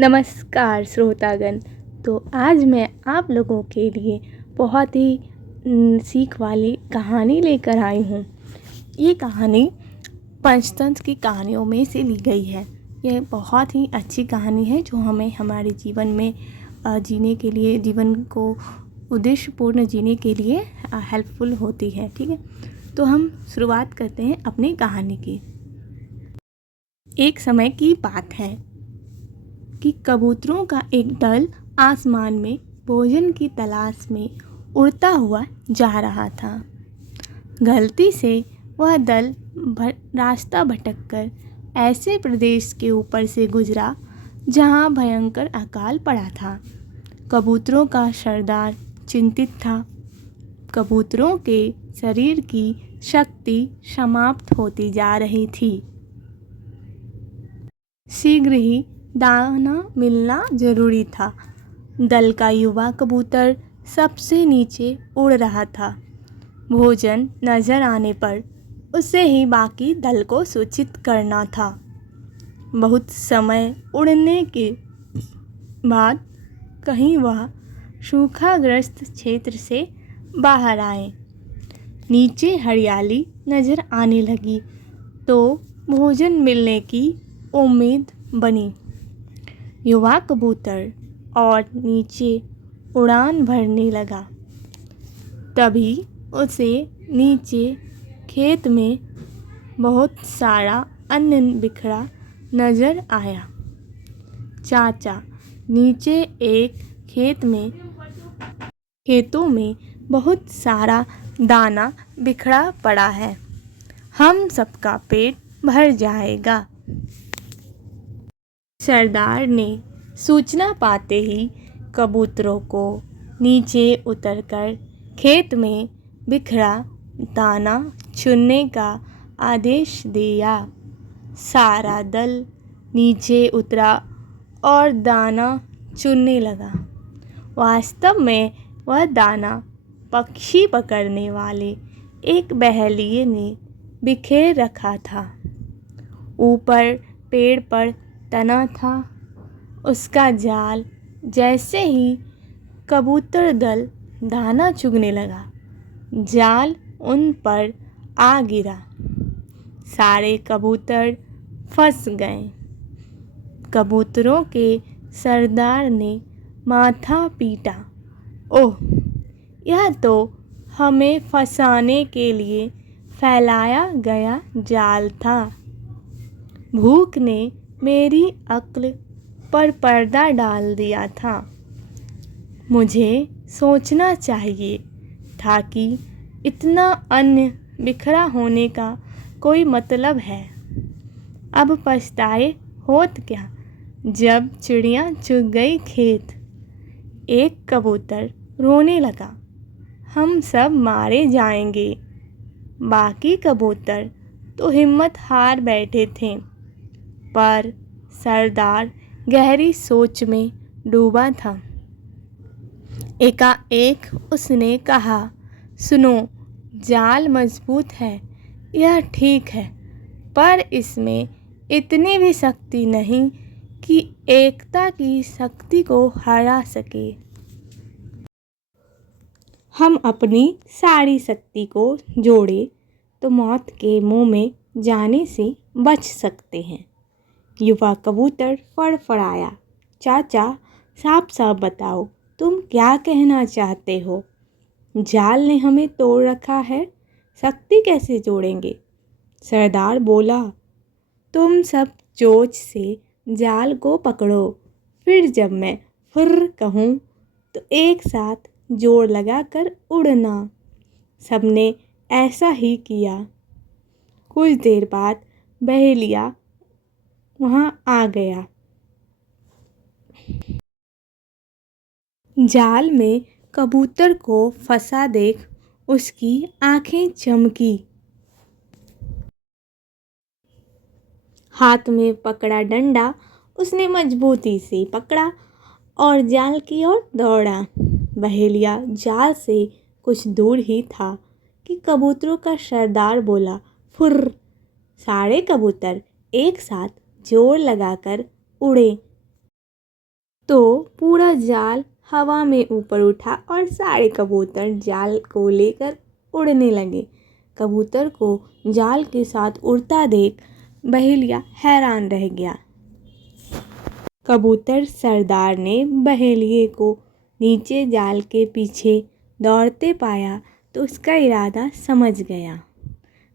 नमस्कार श्रोतागण। तो आज मैं आप लोगों के लिए बहुत ही सीख वाली कहानी लेकर आई हूँ। ये कहानी पंचतंत्र की कहानियों में से ली गई है। यह बहुत ही अच्छी कहानी है जो हमें हमारे जीवन में जीने के लिए, जीवन को उद्देश्यपूर्ण जीने के लिए हेल्पफुल होती है। ठीक है, तो हम शुरुआत करते हैं अपनी कहानी की। एक समय की बात है कि कबूतरों का एक दल आसमान में भोजन की तलाश में उड़ता हुआ जा रहा था। गलती से वह दल रास्ता भटककर ऐसे प्रदेश के ऊपर से गुजरा जहां भयंकर अकाल पड़ा था। कबूतरों का सरदार चिंतित था। कबूतरों के शरीर की शक्ति समाप्त होती जा रही थी। शीघ्र ही दाना मिलना जरूरी था। दल का युवा कबूतर सबसे नीचे उड़ रहा था। भोजन नजर आने पर उसे ही बाकी दल को सूचित करना था। बहुत समय उड़ने के बाद कहीं वह सूखाग्रस्त क्षेत्र से बाहर आए। नीचे हरियाली नजर आने लगी तो भोजन मिलने की उम्मीद बनी। युवा कबूतर और नीचे उड़ान भरने लगा। तभी उसे नीचे खेत में बहुत सारा अन्न बिखरा नजर आया। चाचा, नीचे एक खेतों में बहुत सारा दाना बिखरा पड़ा है। हम सबका पेट भर जाएगा। सरदार ने सूचना पाते ही कबूतरों को नीचे उतरकर खेत में बिखरा दाना चुनने का आदेश दिया। सारा दल नीचे उतरा और दाना चुनने लगा। वास्तव में वह दाना पक्षी पकड़ने वाले एक बहेलिये ने बिखेर रखा था। ऊपर पेड़ पर तना था उसका जाल। जैसे ही कबूतर दल दाना चुगने लगा, जाल उन पर आ गिरा। सारे कबूतर फंस गए। कबूतरों के सरदार ने माथा पीटा। ओह, यह तो हमें फंसाने के लिए फैलाया गया जाल था। भूख ने मेरी अक्ल पर पर्दा डाल दिया था। मुझे सोचना चाहिए था कि इतना अन्न बिखरा होने का कोई मतलब है। अब पछताए होत क्या जब चिड़िया चुग गई खेत। एक कबूतर रोने लगा, हम सब मारे जाएंगे। बाकी कबूतर तो हिम्मत हार बैठे थे। पर सरदार गहरी सोच में डूबा था। एकाएक उसने कहा, सुनो, जाल मजबूत है, यह ठीक है, पर इसमें इतनी भी शक्ति नहीं कि एकता की शक्ति को हरा सके। हम अपनी सारी शक्ति को जोड़े तो मौत के मुंह में जाने से बच सकते हैं। युवा कबूतर फड़फड़ाया, चाचा, साफ साफ बताओ, तुम क्या कहना चाहते हो? जाल ने हमें तोड़ रखा है, शक्ति कैसे जोड़ेंगे? सरदार बोला, तुम सब चोंच से जाल को पकड़ो, फिर जब मैं फुर्र कहूँ तो एक साथ जोर लगाकर उड़ना। सबने ऐसा ही किया। कुछ देर बाद बहेलिया वहां आ गया। जाल में कबूतर को फंसा देख उसकी आंखें चमकी। हाथ में पकड़ा डंडा उसने मजबूती से पकड़ा और जाल की ओर दौड़ा। बहेलिया जाल से कुछ दूर ही था कि कबूतरों का सरदार बोला, फुर्र। सारे कबूतर एक साथ जोर लगाकर उड़े। तो पूरा जाल हवा में ऊपर उठा और सारे कबूतर जाल को लेकर उड़ने लगे। कबूतर को जाल के साथ उड़ता देख बहेलिया हैरान रह गया। कबूतर सरदार ने बहेलिए को नीचे जाल के पीछे दौड़ते पाया तो उसका इरादा समझ गया।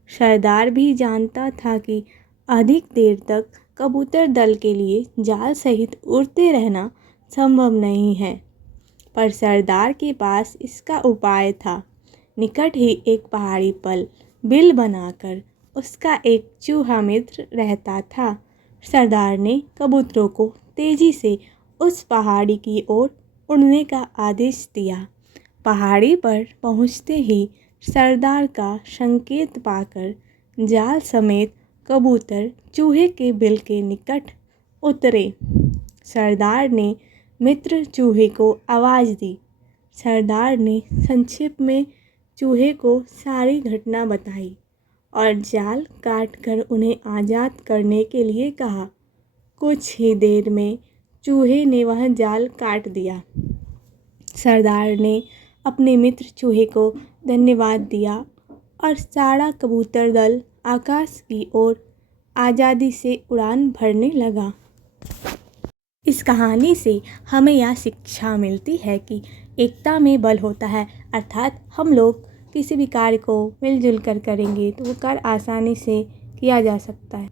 सरदार भी जानता था कि अधिक देर तक कबूतर दल के लिए जाल सहित उड़ते रहना संभव नहीं है, पर सरदार के पास इसका उपाय था। निकट ही एक पहाड़ी पर बिल बनाकर उसका एक चूहा मित्र रहता था। सरदार ने कबूतरों को तेजी से उस पहाड़ी की ओर उड़ने का आदेश दिया। पहाड़ी पर पहुंचते ही सरदार का संकेत पाकर जाल समेत कबूतर चूहे के बिल के निकट उतरे। सरदार ने मित्र चूहे को आवाज़ दी। सरदार ने संक्षिप्त में चूहे को सारी घटना बताई और जाल काटकर उन्हें आज़ाद करने के लिए कहा। कुछ ही देर में चूहे ने वह जाल काट दिया। सरदार ने अपने मित्र चूहे को धन्यवाद दिया और सारा कबूतर दल आकाश की ओर आज़ादी से उड़ान भरने लगा। इस कहानी से हमें यह शिक्षा मिलती है कि एकता में बल होता है, अर्थात हम लोग किसी भी कार्य को मिलजुल कर करेंगे तो वो कार्य आसानी से किया जा सकता है।